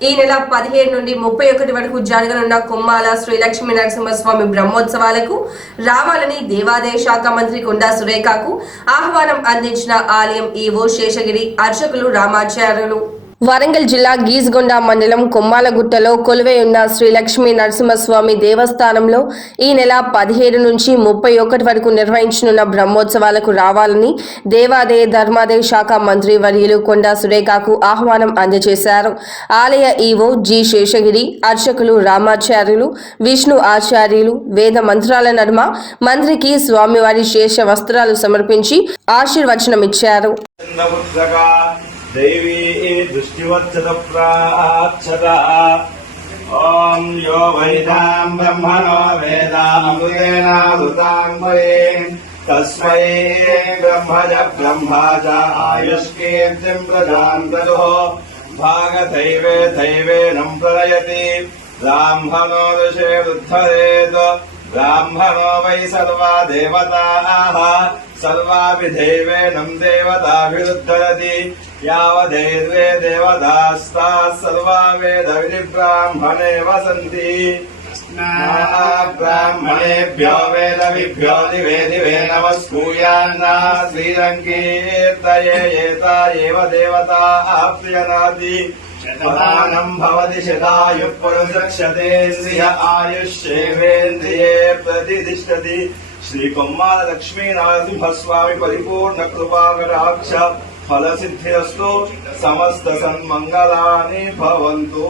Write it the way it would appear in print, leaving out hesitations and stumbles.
ఈ నెల 17 నుండి 31 వరకు జరగనున్న కొమ్మాల శ్రీ లక్ష్మీ నరసింహస్వామి బ్రహ్మోత్సవాలకు రావాలని దేవాదాయ శాఖ మంత్రి కొండా సురేఖకు ఆహ్వానం అందించిన ఆలయం ఈవో శేషగిరి అర్చకులు రామాచార్యులు. వరంగల్ జిల్లా గీజ్గొండ మండలం కొమ్మాలగుట్టలో కొలువై ఉన్న శ్రీ లక్ష్మీ నరసింహస్వామి దేవస్థానంలో ఈ నెల 17 నుంచి 31 వరకు నిర్వహించనున్న బ్రహ్మోత్సవాలకు రావాలని దేవాదాయ ధర్మాదాయ శాఖ మంత్రి వర్యులు కొండా సురేఖకు ఆహ్వానం అందజేశారు. ఆలయ ఈవో జి శేషగిరి అర్చకులు రామాచార్యులు విష్ణు ఆచార్యులు వేద మంత్రాల నడుమ మంత్రికి స్వామివారి శేష వస్త్రాలు సమర్పించి ఆశీర్వచనమిచ్చారు. दैवी दृष्टिवत्सत प्राच्छता ओम यो वैदां ब्रह्मणो वेदामृतेनावृताङ्गये तस्मै ब्रह्मज ब्रह्माज आयुष्कीर्तिं प्रदां ददुः भागदैवेनं प्रलयति ब्राह्मणो ऋषे वृद्धरेत् ब्राह्मणो वै सर्वा देवताः सर्वापि दैवेनं देवताभिरुद्धरति यावदैर्वे देवतास्ताः सर्वा वेदविधिब्राह्मणे वसन्ति ब्राह्मणेभ्यो वेदविभ्यो दिवे दिवे नमस्कूयान्नः श्रीरङ्कीर्तये एता एव देवता प्रियनाति शतमानं भवति शतायुः पुरुषक्षतेन्द्रिय आयुष्येवेन्द्रिये प्रतिष्ठति। श्री कोम्माल लक्ष्मी नरसिंहस्वामी परिपूर्ण कृपाकटाक्ष फल सिद्धिरस्तु समस्त सन्मंगलानि भवन्तु।